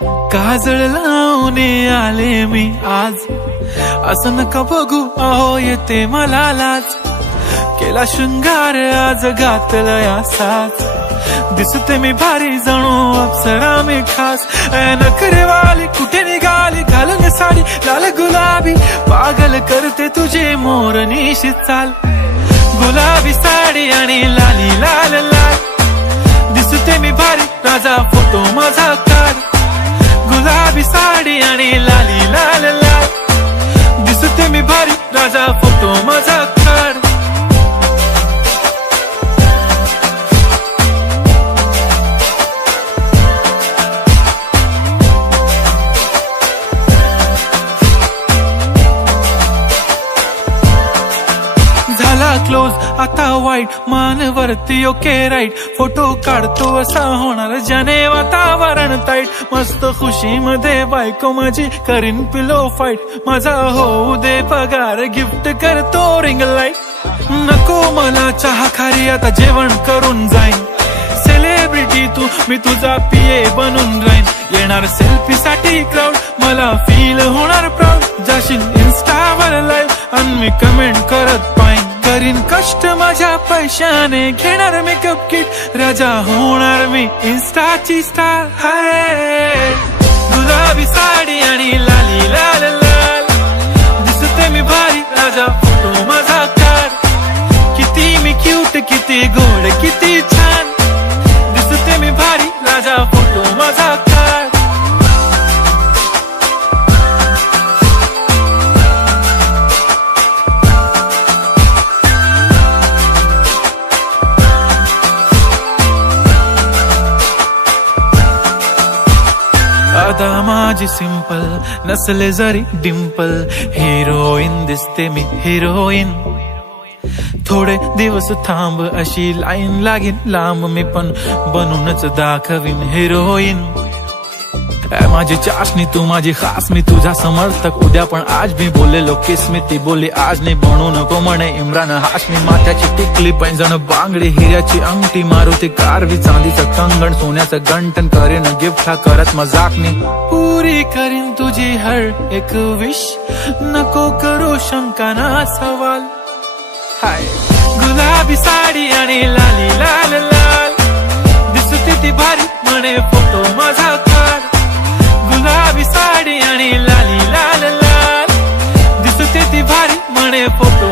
काजळ लावून आले मी आज, असं नका बघू अहो येते मला लाज. केला शृंगार आज घातला असाच, दिसते मी भारी जणू अप्सरा मी खास. नखरेवाली कुठे निघाली घालून साडी लाल गुलाबी, पागल करते तुझे मोरनीशी चाल. गुलाबी साडी आणि लाली लाल लाल, दिसते मी भारी राजा फोटो माझा काढ. गुलाबी साडी आणि लाली लाल लाल, दिसते मी भारी राजा फोटो माझा काढ. झाला क्लोज आता वाईट, मान वरती ओके राईट. फोटो काढतो असा होणार ज्याने वातावरण ताईट. मस्त खुशी मध्ये बायको माझी करीन पिलो फाईट. माझा होऊ दे पगार गिफ्ट करतो रिंग लाईट. नको मला चहा खारी आता जेवण करून जाईन. सेलिब्रिटी तू मी तुझा पिये बनून राहीन. येणार सेल्फी साठी क्राऊड मला फील होणार प्राऊड. जाशील इन्स्टावर लाईव्ह आणि मी कमेंट करत पाईन. करीन कष्ट माझ्या पैशाने घेणार मेकअप किट. राजा होणार मी इन्स्टाची स्टार. हाय गुलाबी साडी आणि लाली लाल लाल, दिसते मी भारी राजा फोटो माझा काढ. किती मी क्यूट किती गोड किती छान, दिसते मी भारी राजा फोटो माझा काढ. आता माझी सिंपल नसले जरी डिंपल, हिरोईन दिसते मी हिरोईन. थोडे दिवस थांब अशी लाईन लागेल लांब, मी पण बनूनच दाखवीन हिरोईन. माझी चाशनी तू माझी खास, मी तुझा समर्थक उद्या पण आज. मी बोललेलो किस मी ती बोली आज नाही. बनू नको म्हणे इम्रान हाशमी. माथ्याची टिकली पैंजण बांगडी, हिऱ्याची अंगठी, मारुती कारवी, चांदीचं कंगण, सोन्याचं गंटन. करेन गिफ्ट हा करत मजाकनी. पुरी करीन तुझी हर एक विश, नको करू शंका ना सवाल. हाय गुलाबी साडी आणि लाली लाल लाल, दिसते ती भारी म्हणे फोटो माझा काढ. गुलाबी साडी आणि लाली लाल लाल, दिसते ती भारी म्हणे फोटो